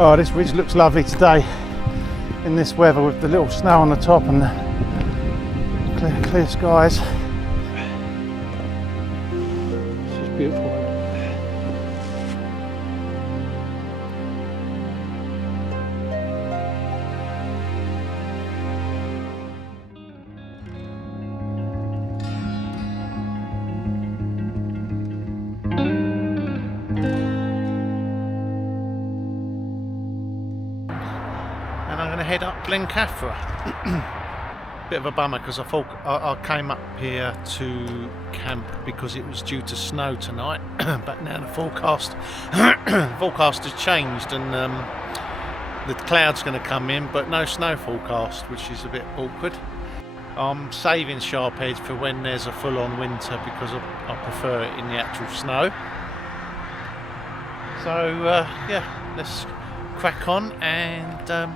Oh, this ridge looks lovely today in this weather with the little snow on the top and the clear skies. It's just beautiful. And I'm going to head up Blencathra. Bit of a bummer because I thought I came up here to camp because it was due to snow tonight, but now the forecast has changed and the cloud's going to come in, but no snow forecast, which is a bit awkward. I'm saving sharp edge for when there's a full-on winter because I prefer it in the actual snow. So yeah, let's crack on and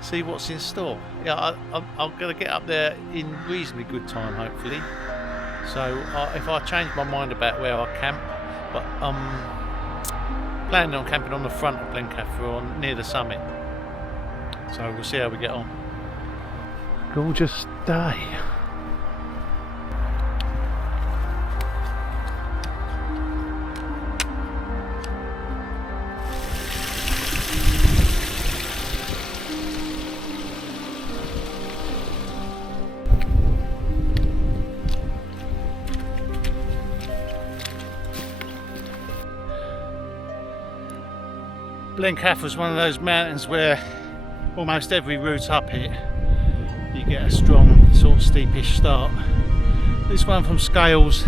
see what's in store. Yeah, I'm going to get up there in reasonably good time, hopefully. So if I change my mind about where I camp, but I'm planning on camping on the front of Blencathra, near the summit. So we'll see how we get on. Gorgeous day. Blencathra is one of those mountains where almost every route up it you get a strong sort of steepish start. This one from Scales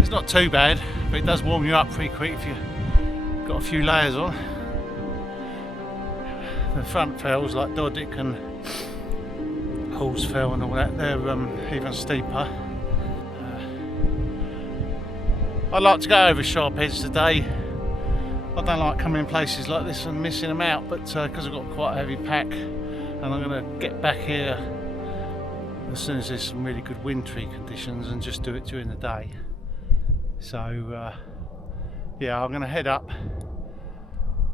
is not too bad, but it does warm you up pretty quick if you've got a few layers on. The front fells like Doddick and Hallsfell and all that, they're even steeper. I'd like to go over Sharp Edge today. I don't like coming in places like this and missing them out, but because I've got quite a heavy pack and I'm going to get back here as soon as there's some really good wintry conditions and just do it during the day. So yeah, I'm going to head up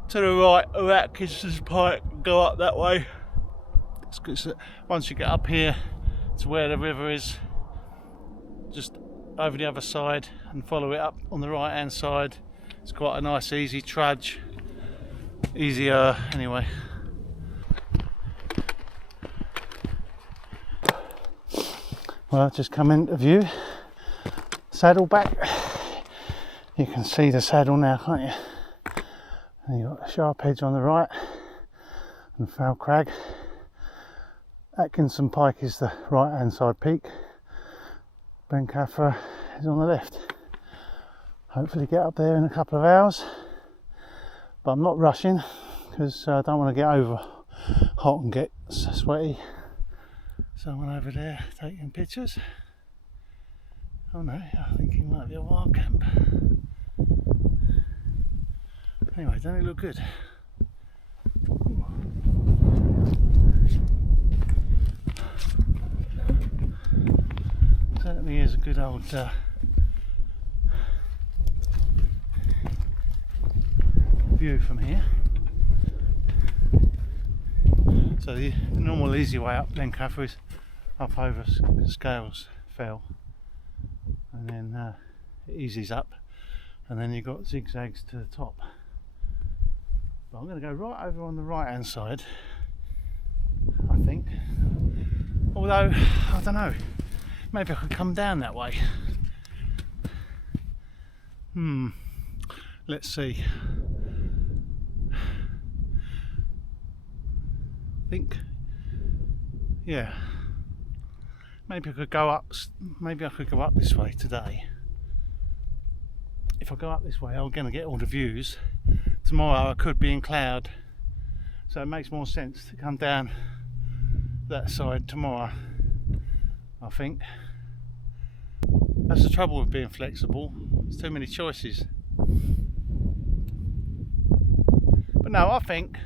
to the right of Atkinson's Pike and go up that way. Once you get up here to where the river is, just over the other side and follow it up on the right hand side. It's quite a nice easy trudge, easier anyway. Well, I've just come into view, Saddleback. You can see the saddle now, can't you? And you've got Sharp Edge on the right and Foul Crag. Atkinson Pike is the right hand side peak. Blencathra is on the left. Hopefully get up there in a couple of hours, but I'm not rushing because I don't want to get over hot and get sweaty. Someone over there taking pictures. Oh no, I think he might be a wild camp. Anyway, doesn't it look good? Certainly is a good old view from here. So the normal easy way up Blencathra is up over Scales Fell, and then it eases up, and then you've got zigzags to the top. But I'm going to go right over on the right hand side, I think. Although, I don't know, maybe I could come down that way. Let's see. I think, yeah, maybe I could go up. Maybe I could go up this way today. If I go up this way, I'm going to get all the views. Tomorrow I could be in cloud, so it makes more sense to come down that side tomorrow, I think. That's the trouble with being flexible. There's too many choices. But no, I think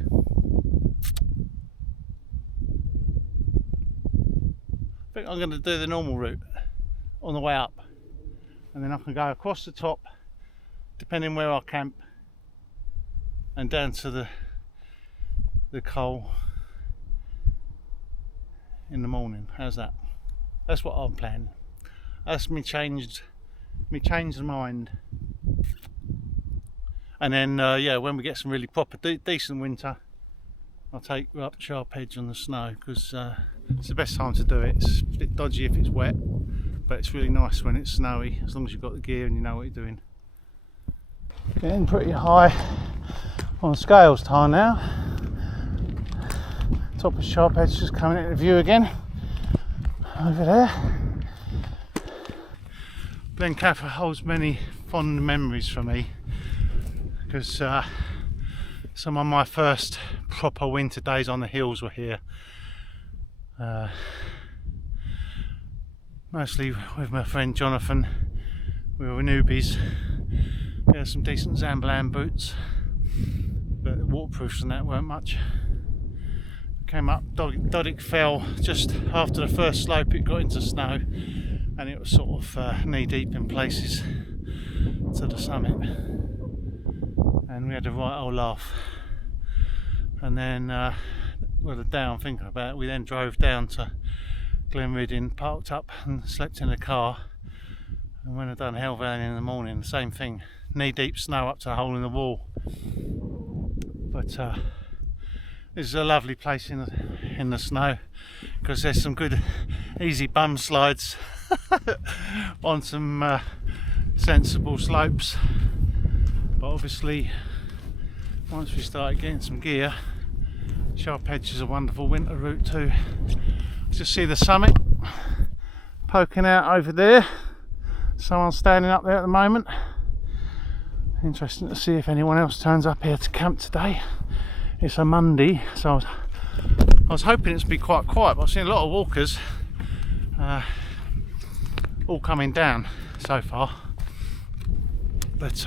I'm going to do the normal route on the way up, and then I can go across the top depending where I camp and down to the the coal in the morning. How's that? That's what I'm planning. That's me changed mind. And then yeah, when we get some really proper decent winter, I'll take her up Sharp Edge on the snow, because it's the best time to do it. It's a bit dodgy if it's wet, but it's really nice when it's snowy, as long as you've got the gear and you know what you're doing. Getting pretty high on Scales Tire now. Top of Sharp Edge just coming into view again. Over there. Blencathra holds many fond memories for me, because some of my first proper winter days on the hills were here. Mostly with my friend Jonathan. We were newbies. We had some decent Zamblan boots, but the waterproofs and that weren't much. Came up, Dodick fell just after the first slope. It got into snow and it was sort of knee deep in places to the summit, and we had a right old laugh. And then well, the day I'm thinking about it, we then drove down to Glenriddin, parked up and slept in the car, and when I done Hell Valley in the morning, the same thing, knee deep snow up to a hole in the wall. But this is a lovely place in the snow, because there's some good easy bum slides on some sensible slopes. But obviously once we started getting some gear, Sharp Edge is a wonderful winter route too. Just see the summit poking out over there. Someone's standing up there at the moment. Interesting to see if anyone else turns up here to camp today. It's a Monday, so I was hoping it to be quite quiet, but I've seen a lot of walkers all coming down so far. But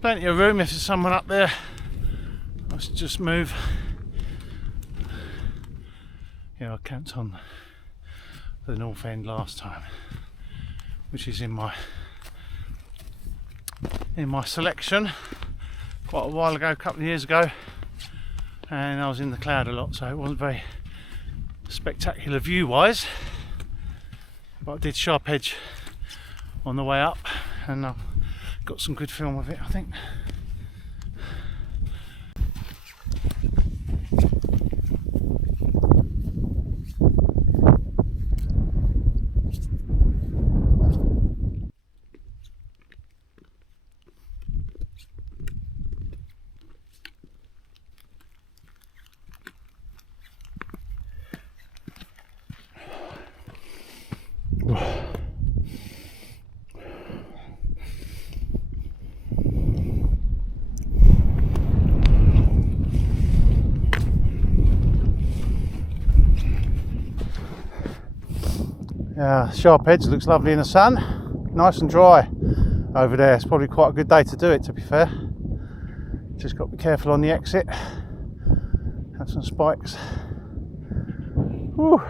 plenty of room if there's someone up there. Let's just move. Yeah, I camped on the north end last time, which is in my selection quite a while ago, a couple of years ago, and I was in the cloud a lot, so it wasn't very spectacular view wise, but I did Sharp Edge on the way up and I got some good film of it, I think. Sharp Edge looks lovely in the sun, nice and dry over there. It's probably quite a good day to do it, to be fair. Just got to be careful on the exit, have some spikes. Whew.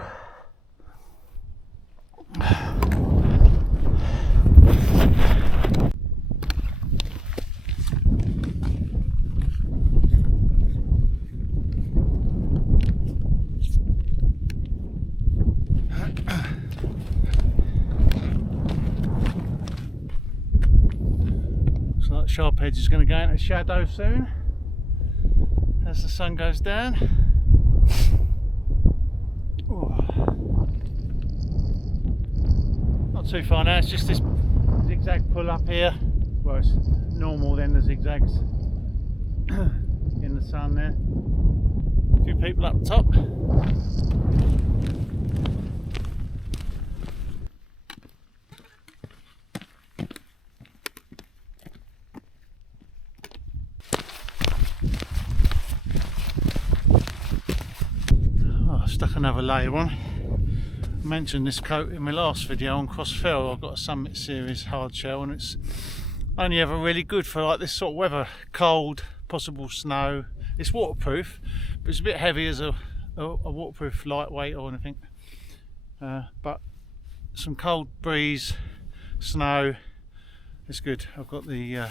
Sharp Edge is going to go into shadow soon as the sun goes down. Ooh. Not too far now, it's just this zigzag pull up here. Well, it's normal then, the zigzags in the sun there. A few people up the top. Stuck another layer on. I mentioned this coat in my last video on Crossfell. I've got a Summit Series hard shell, and it's only ever really good for like this sort of weather, cold, possible snow. It's waterproof, but it's a bit heavy as a waterproof lightweight or anything. But some cold breeze, snow, it's good. I've got the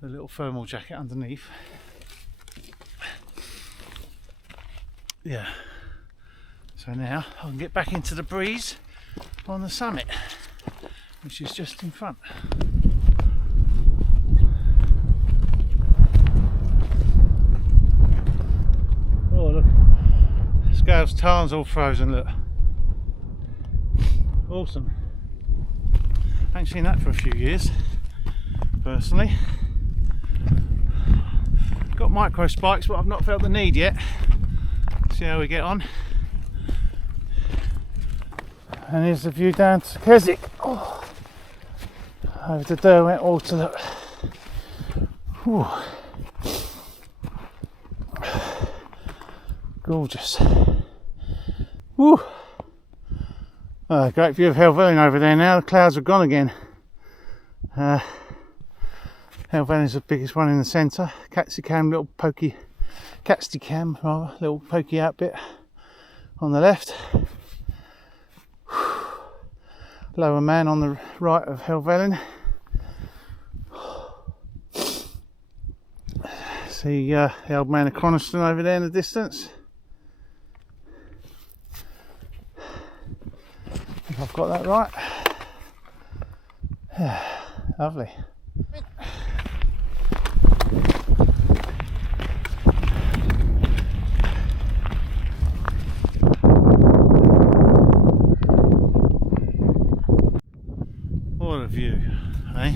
little thermal jacket underneath. Yeah. So now I can get back into the breeze on the summit, which is just in front. Oh look, Scales Tarn's all frozen, look. Awesome. I haven't seen that for a few years, personally. Got micro spikes, but I've not felt the need yet. See how we get on. And here's the view down to Keswick. Oh. Over the Derwent Water, look. Whew. Gorgeous. Woo. Great view of Helvellyn over there now. The clouds are gone again. Helvellyn's the biggest one in the centre. Catsticam, little pokey, Catsticam rather, little pokey outbit on the left. Lower Man on the right of Helvellyn. See the old man of Coniston over there in the distance. If I've got that right. Yeah, lovely. What a view, eh?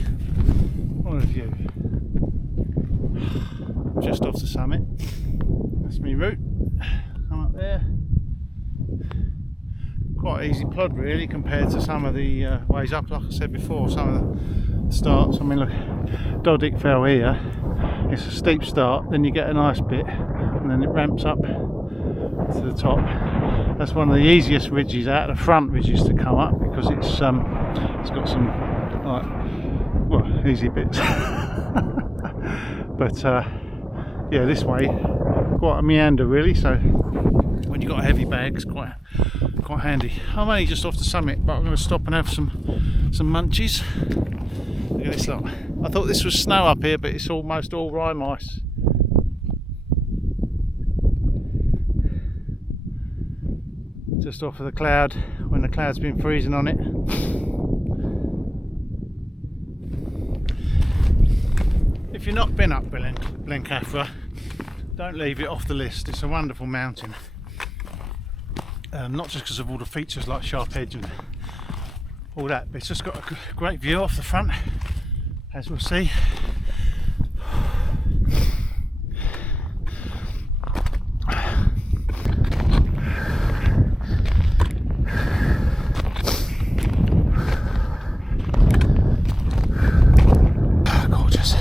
What a view. Just off the summit. That's my route. Come up there. Quite easy plod really compared to some of the ways up, like I said before, some of the starts. I mean look, Dodick Fell here, it's a steep start, then you get a nice bit and then it ramps up to the top. That's one of the easiest ridges out of the front ridges to come up because it's got some like, well, easy bits. But yeah, this way quite a meander really, so when you've got a heavy bag it's quite handy. I'm only just off the summit, but I'm going to stop and have some munchies. Look at this lot. I thought this was snow up here, but it's almost all rime ice. Just off of the cloud, when the cloud's been freezing on it. If you've not been up Blencathra, don't leave it off the list. It's a wonderful mountain. Not just because of all the features like Sharp Edge and all that, but it's just got a great view off the front, as we'll see. Gorgeous.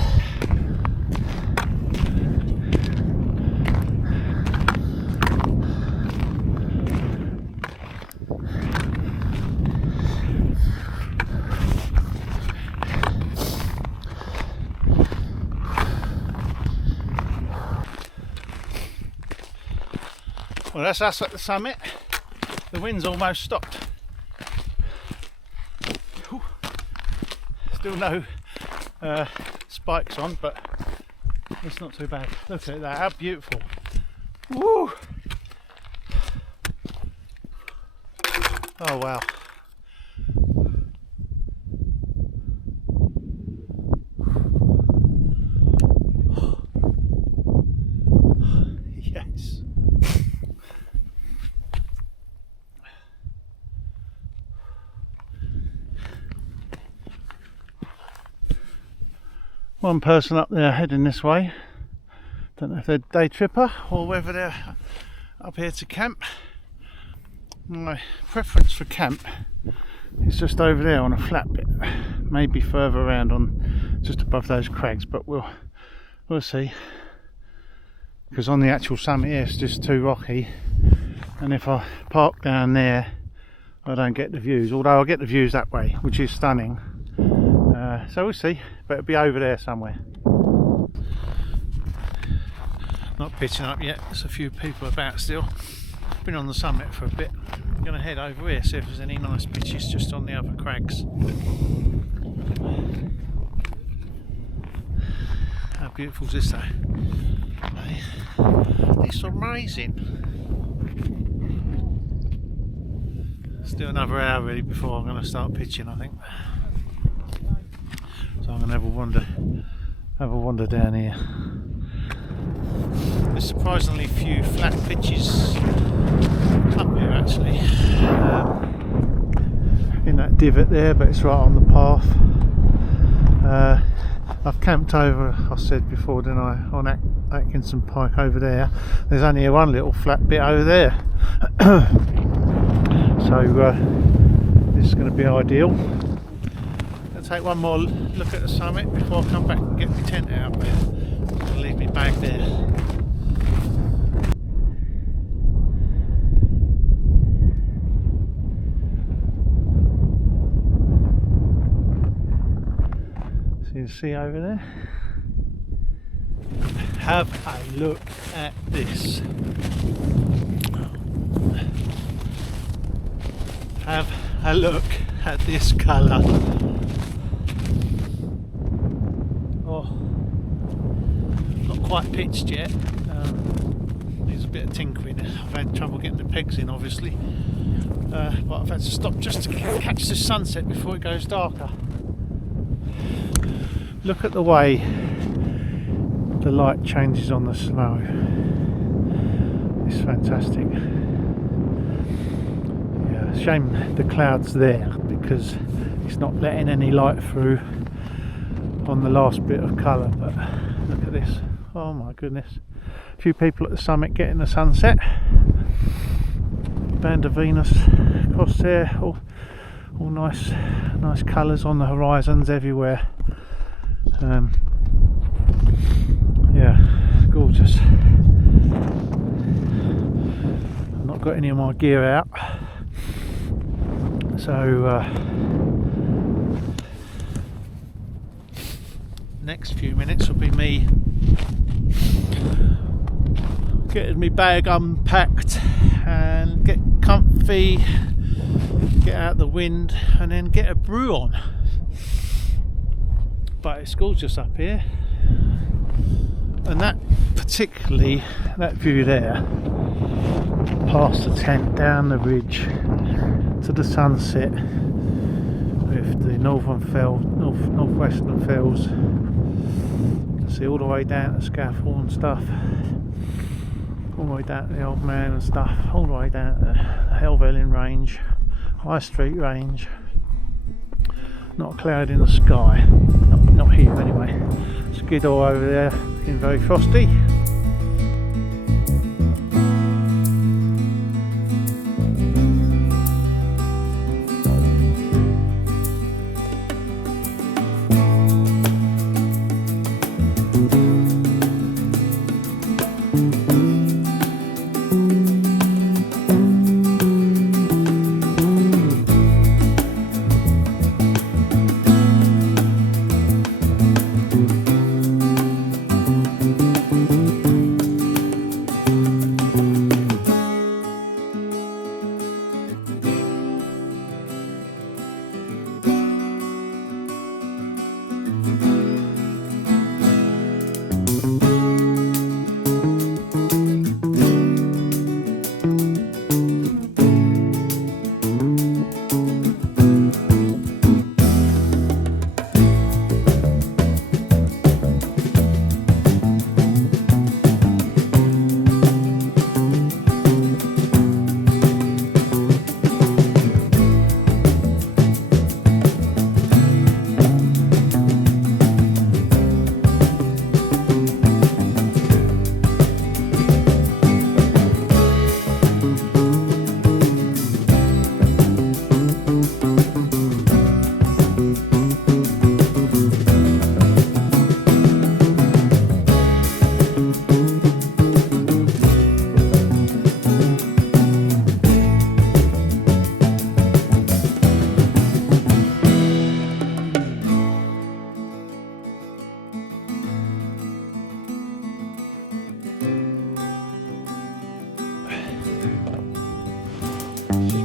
Well, that's us at the summit. The wind's almost stopped. Whew. Still no spikes on, but it's not too bad. Look at that, how beautiful. Woo! Oh wow. Yes. One person up there heading this way. Don't know if they're day tripper or whether they're up here to camp. My preference for camp is just over there on a flat bit, maybe further around on just above those crags, but we'll see, because on the actual summit here it's just too rocky, and if I park down there I don't get the views, although I get the views that way, which is stunning. So we'll see, but it'll be over there somewhere. Not pitching up yet, there's a few people about still. Been on the summit for a bit. I'm going to head over here, see if there's any nice pitches just on the other crags. How beautiful is this though? It's amazing. Let's do another hour really before I'm going to start pitching, I think. So I'm going to have a wander down here. There's surprisingly few flat pitches up here actually. In that divot there, but it's right on the path. I've camped over, I said before, didn't I, on Atkinson Pike over there. There's only one little flat bit over there. So this is going to be ideal. I'll take one more look at the summit before I come back and get my tent out. I'll leave my bag there. See the sea over there? Have a look at this. Have a look at this colour. Oh, not quite pitched yet. Needs a bit of tinkering. I've had trouble getting the pegs in, obviously, but I've had to stop just to catch the sunset before it goes darker. Look at the way the light changes on the snow. It's fantastic. Yeah, shame the cloud's there because it's not letting any light through on the last bit of colour, but look at this. Oh my goodness. A few people at the summit getting the sunset. Band of Venus across there, all nice colours on the horizons everywhere. Yeah, gorgeous. I've not got any of my gear out, so next few minutes will be me getting my bag unpacked and get comfy, get out the wind, and then get a brew on. But it's gorgeous up here, and that particularly, that view there past the tent, down the ridge to the sunset with the northwestern fells. You can see all the way down to Scaffold and stuff, all the way down to the Old Man and stuff, all the way down to the Helvellyn range, High Street range. Not a cloud in the sky, not here anyway. Skiddaw over there, looking very frosty.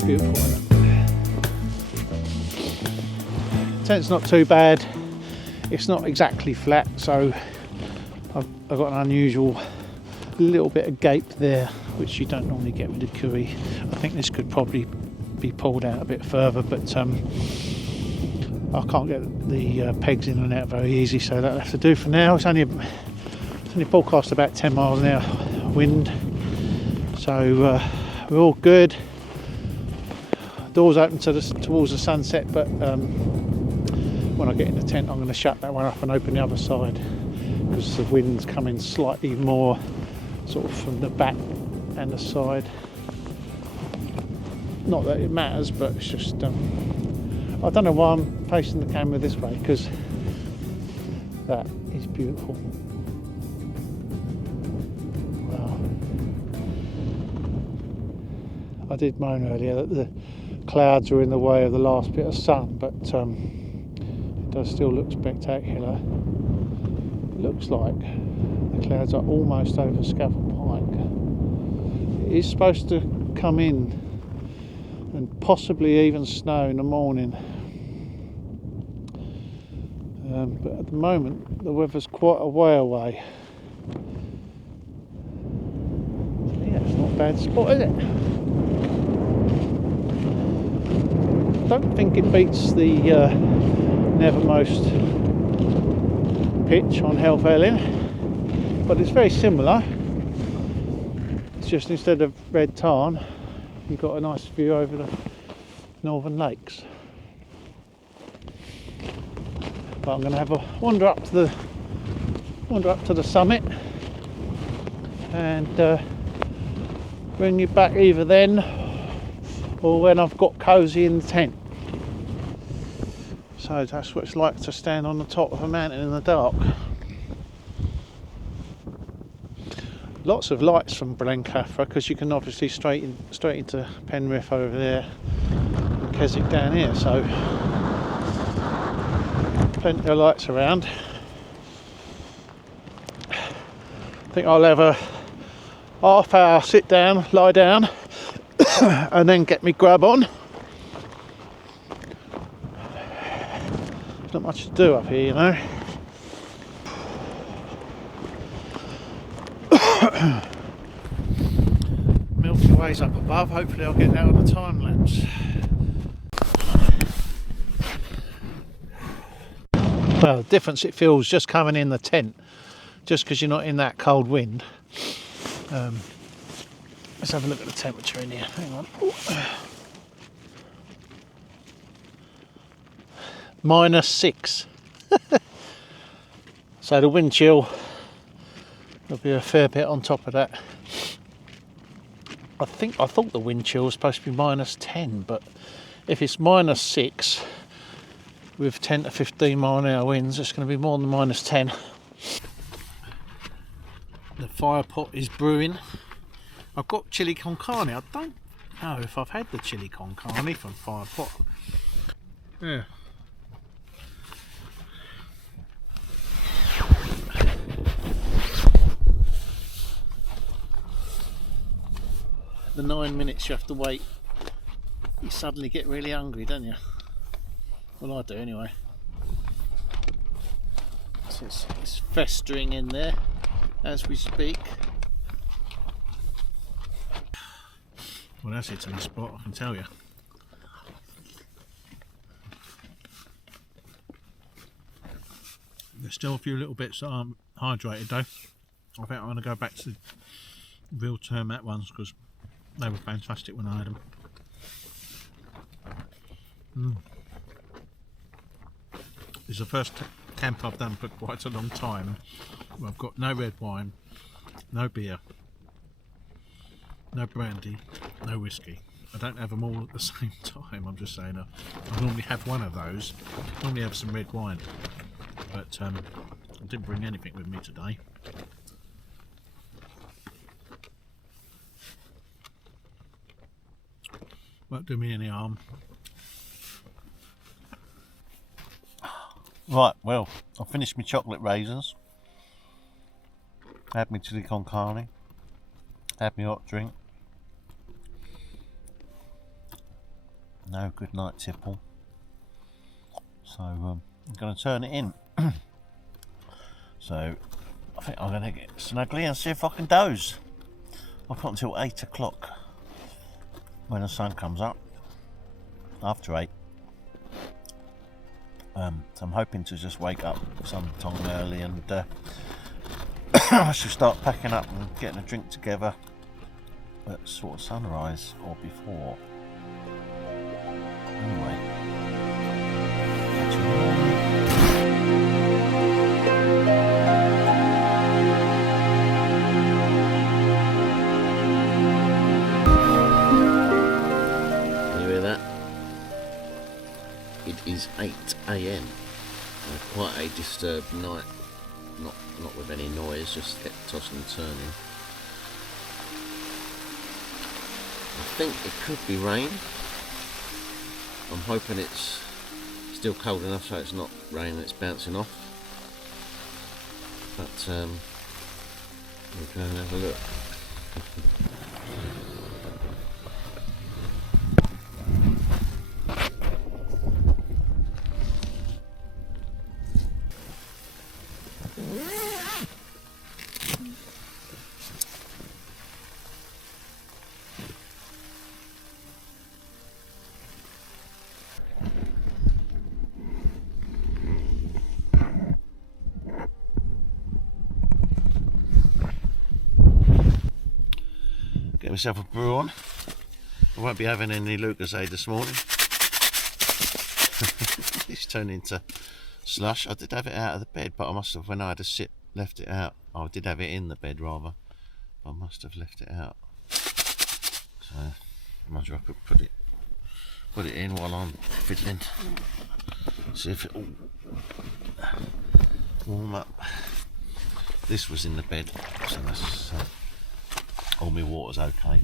Beautiful, isn't it? Tent's not too bad. It's not exactly flat, so I've got an unusual little bit of gape there, which you don't normally get with a curry. I think this could probably be pulled out a bit further, but I can't get the pegs in and out very easy, so that'll have to do for now. It's only forecast about 10 miles an hour wind, so we're all good. Doors open towards the sunset, but when I get in the tent I'm going to shut that one up and open the other side, because the wind's coming slightly more sort of from the back and the side. Not that it matters, but it's just I don't know why I'm facing the camera this way, because that is beautiful. Wow. I did moan earlier that the clouds are in the way of the last bit of sun, but it does still look spectacular. It looks like the clouds are almost over Scafell Pike. It is supposed to come in and possibly even snow in the morning, but at the moment the weather's quite a way away. Yeah, it's not a bad spot, is it? Don't think it beats the Nethermost pitch on Helvellyn, but it's very similar. It's just instead of red tarn, you've got a nice view over the northern lakes. But I'm going to have a wander up to the summit and bring you back either then or when I've got cosy in the tent. So that's what it's like to stand on the top of a mountain in the dark. Lots of lights from Blencathra, because you can obviously straight into Penrith over there and Keswick down here, so plenty of lights around. I think I'll have a half hour sit down, lie down and then get me grub on. There's not much to do up here, you know. Milky Way's up above, hopefully I'll get that on the time lapse. Well, the difference it feels just coming in the tent, just because you're not in that cold wind. Let's have a look at the temperature in here. Hang on. -6. So the wind chill, there'll be a fair bit on top of that. I thought the wind chill was supposed to be -10, but if it's -6 with 10 to 15 mile an hour winds, it's going to be more than -10. The fire pot is brewing. I've got chili con carne. I don't know if I've had the chili con carne from fire pot. Yeah. The 9 minutes you have to wait, you suddenly get really hungry, don't you? Well, I do anyway. So it's festering in there as we speak. Well, that's it to the spot, I can tell you. There's still a few little bits that aren't hydrated though. I think I'm going to go back to the real termite ones because they were fantastic when I had them. It's the first camp I've done for quite a long time. I've got no red wine, no beer, no brandy, no whiskey. I don't have them all at the same time, I'm just saying. I normally have one of those. I normally have some red wine, but I didn't bring anything with me today. Won't do me any harm. Right, well, I finished my chocolate raisins, had my chili con carne, had my hot drink. No good night tipple. So I'm going to turn it in. So I think I'm going to get snuggly and see if I can doze. I've got until 8 o'clock when the sun comes up. after 8. So I'm hoping to just wake up sometime early and I should start packing up and getting a drink together at sort of sunrise or before. Anyway, catch you all. It is 8 AM. Quite a disturbed night. Not with any noise, just kept tossing and turning. I think it could be rain. I'm hoping it's still cold enough so it's not rain and it's bouncing off. But we'll go and have a look. Get myself a brew on. I won't be having any Lucozade this morning. It's turned into slush. I did have it out of the bed, but I must have, when I had to sit, left it out. I did have it in the bed rather. I must have left it out. So I imagine I could put it in while I'm fiddling. See if it will warm up. This was in the bed, so that's all my water's okay.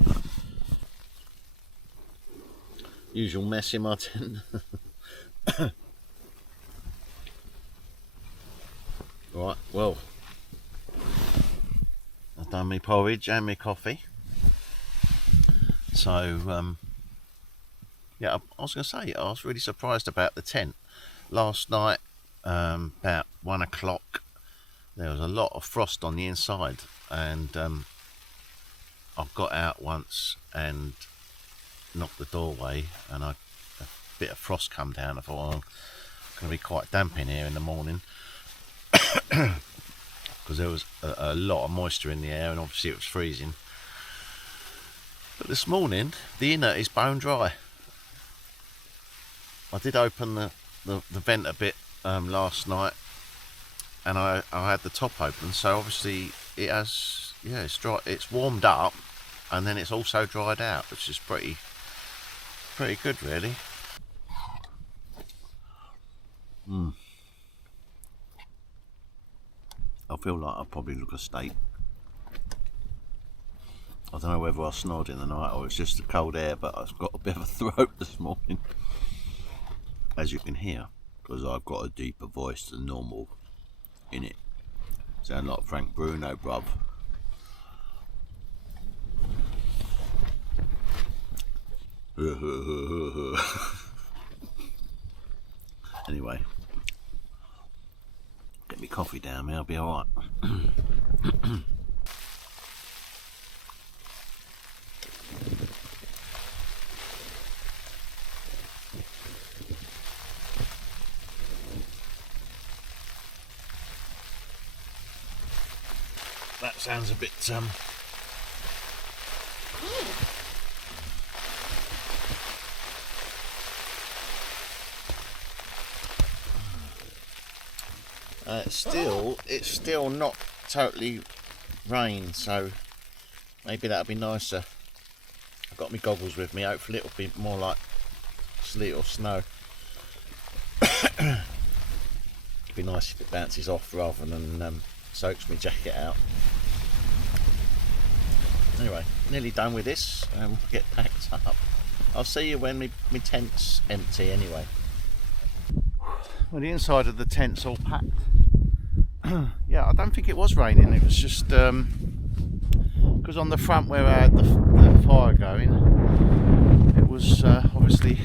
Usual mess in my tent. Right, well, I've done my porridge and my coffee. So, yeah, I was going to say, I was really surprised about the tent. Last night, about 1 o'clock, there was a lot of frost on the inside, and I got out once and knocked the doorway, and a bit of frost come down. I thought, oh, it's going to be quite damp in here in the morning, because there was a lot of moisture in the air, and obviously it was freezing. But this morning, the inner is bone dry. I did open the vent a bit last night, and I had the top open, so obviously it has, yeah, it's dry. It's warmed up, and then it's also dried out, which is pretty good, really. I feel like I'll probably look a steak. I don't know whether I snored in the night or it's just the cold air, but I've got a bit of a throat this morning, as you can hear, because I've got a deeper voice than normal in it. Sound like Frank Bruno, bruv. Anyway, get me coffee down, I'll be alright. That sounds a bit it's still not totally rained, so maybe that'll be nicer. I've got my goggles with me, hopefully it'll be more like sleet or snow. It'd be nice if it bounces off rather than soaks my jacket out. Anyway, nearly done with this, and we'll get packed up. I'll see you when my tent's empty anyway. Well, the inside of the tent's all packed. Yeah, I don't think it was raining, it was just because on the front where I had the fire going, it was obviously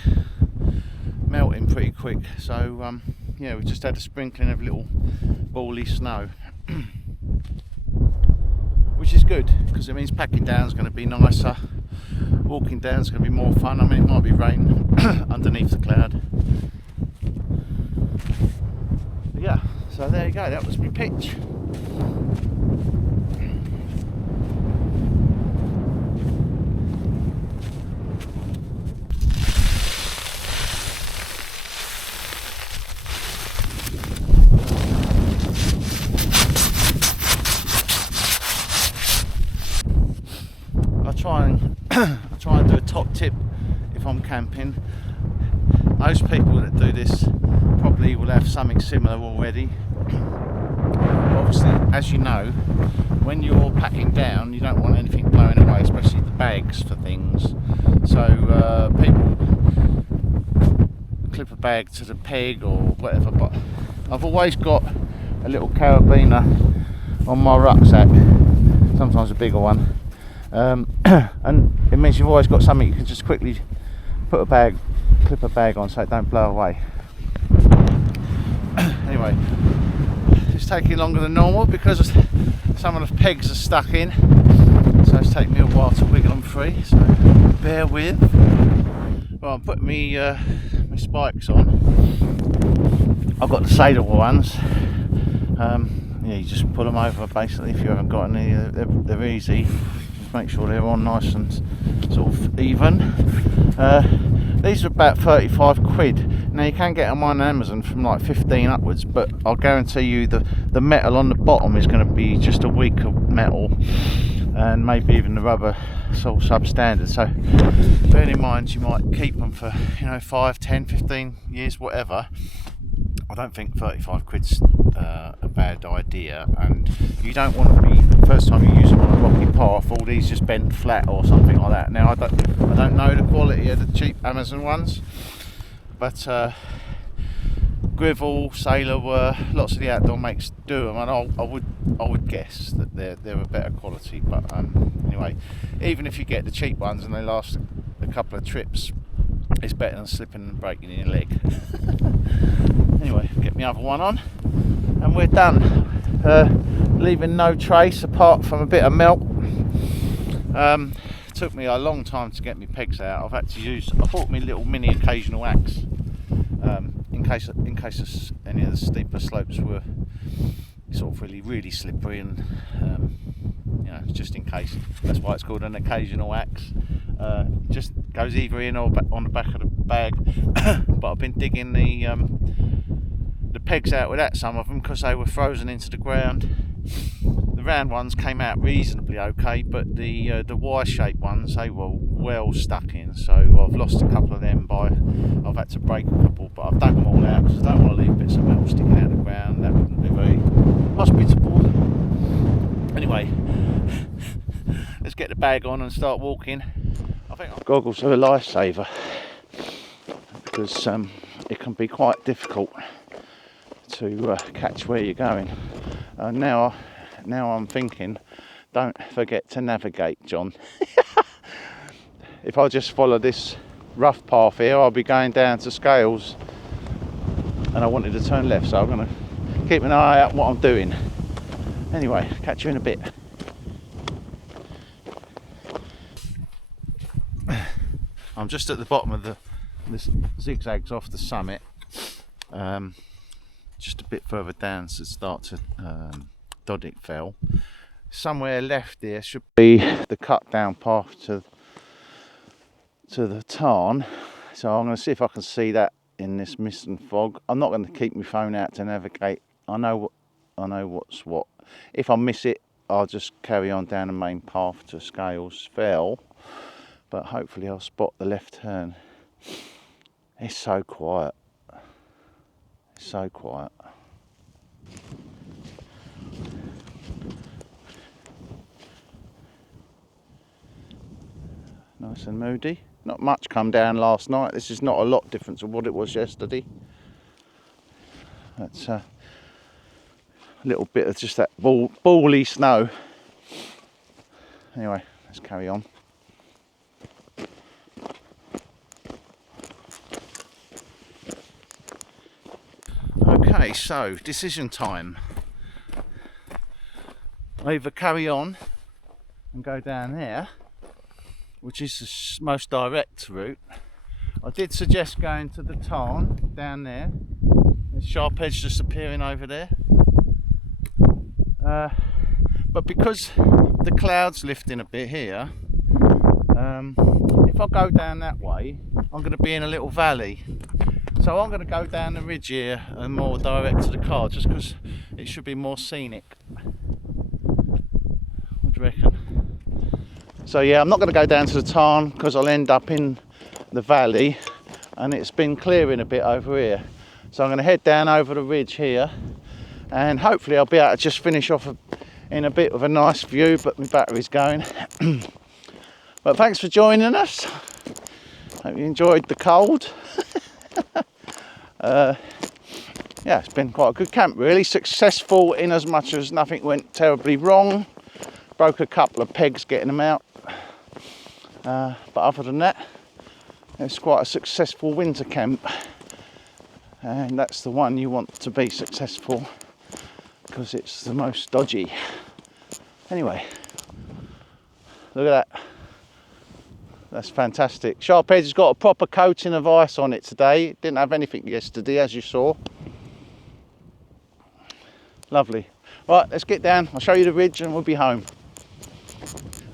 melting pretty quick, so yeah, we just had a sprinkling of little bally snow. Which is good, because it means packing down is going to be nicer. walking down is going to be more fun. I mean, it might be rain underneath the cloud. But yeah, so there you go, that was my pitch. I try and do a top tip if I'm camping. Most people that do this probably will have something similar already. Obviously, as you know, when you're packing down, you don't want anything blowing away, especially the bags for things. So people clip a bag to the peg or whatever, but I've always got a little carabiner on my rucksack, sometimes a bigger one. And it means you've always got something you can just quickly clip a bag on so it don't blow away. Anyway, it's taking longer than normal because some of the pegs are stuck in, so it's taking me a while to wiggle them free, so bear with. Well, I'm putting my spikes on. I've got the Saddleback ones. Yeah, you just pull them over basically if you haven't got any. They're easy. Make sure they're on nice and sort of even. These are about 35 quid. Now you can get them on Amazon from like 15 upwards, but I'll guarantee you the metal on the bottom is going to be just a weaker metal, and maybe even the rubber sort of substandard. So bear in mind you might keep them for 5, 10, 15 years, whatever. I don't think 35 quid's a bad idea, and you don't want to be, the first time you use them on a rocky path, all these just bent flat or something like that. Now I don't know the quality of the cheap Amazon ones, but Grivel, Sailor, lots of the outdoor makes do them, and I would guess that they're a better quality. But anyway, even if you get the cheap ones and they last a couple of trips, it's better than slipping and breaking your leg. Anyway, get my other one on and we're done. Leaving no trace apart from a bit of melt. Took me a long time to get my pegs out. I bought me little mini occasional axe in case any of the steeper slopes were sort of really slippery, and just in case. That's why it's called an occasional axe. Just goes either in or on the back of the bag. But I've been digging the pegs out with that, some of them, because they were frozen into the ground. The round ones came out reasonably okay, but the Y-shaped ones, they were well stuck in, so I've lost a couple of them I've had to break a couple, but I've dug them all out because I don't want to leave bits of metal sticking out of the ground. That wouldn't be very hospitable. Anyway, let's get the bag on and start walking. I think goggles are a lifesaver because it can be quite difficult to catch where you're going. Now I'm thinking, don't forget to navigate, John. If I just follow this rough path here, I'll be going down to Scales, and I wanted to turn left, so I'm going to keep an eye out what I'm doing. Anyway, catch you in a bit. I'm just at the bottom of this zigzags off the summit, just a bit further down to start to Dodick Fell. Somewhere left here should be the cut down path to the tarn, so I'm going to see if I can see that in this mist and fog. I'm not going to keep my phone out to navigate. I know what's what. If I miss it, I'll just carry on down the main path to Scales Fell, but hopefully I'll spot the left turn. It's so quiet. It's so quiet. Nice and moody. Not much come down last night. This is not a lot different to what it was yesterday. That's a little bit of just that bally snow. Anyway, let's carry on. Okay, so decision time. I either carry on and go down there, which is the most direct route. I did suggest going to the tarn down there. There's Sharp Edge just appearing over there. But because the clouds lifting a bit here, if I go down that way, I'm going to be in a little valley. So I'm going to go down the ridge here and more direct to the car, just because it should be more scenic. What do you reckon? So yeah, I'm not going to go down to the tarn because I'll end up in the valley, and it's been clearing a bit over here. So I'm going to head down over the ridge here, and hopefully I'll be able to just finish off in a bit of a nice view, but my battery's going. But thanks for joining us. Hope you enjoyed the cold. Yeah, it's been quite a good camp, really. Successful in as much as nothing went terribly wrong. Broke a couple of pegs getting them out. But other than that, it's quite a successful winter camp. And that's the one you want to be successful, because it's the most dodgy. Anyway, look at that. That's fantastic. Sharp Edge has got a proper coating of ice on it today. It didn't have anything yesterday, as you saw. Lovely. Right, let's get down. I'll show you the ridge and we'll be home.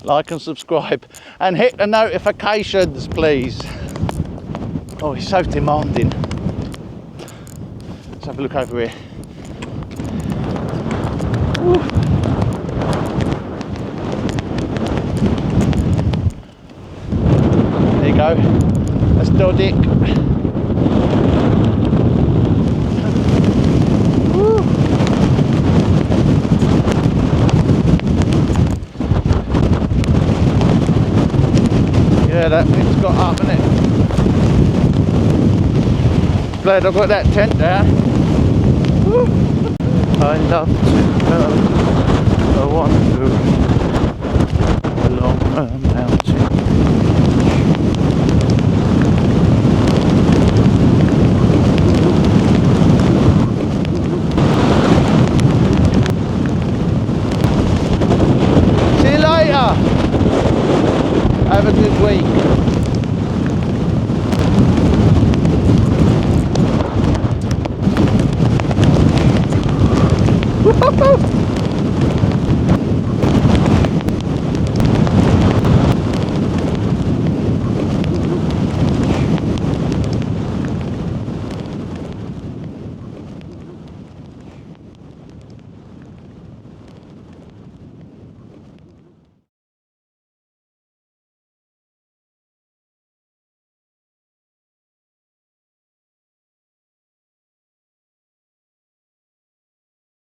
Like and subscribe and hit the notifications, please. Oh, he's so demanding. Let's have a look over here. Woo. There you go. That's Dodic. Woo. Yeah, that wind's got up, hasn't it? Glad I've got that tent there. Woo. I love to go a wander along a mountain. See you later. Have a good week. Woo-hoo-hoo!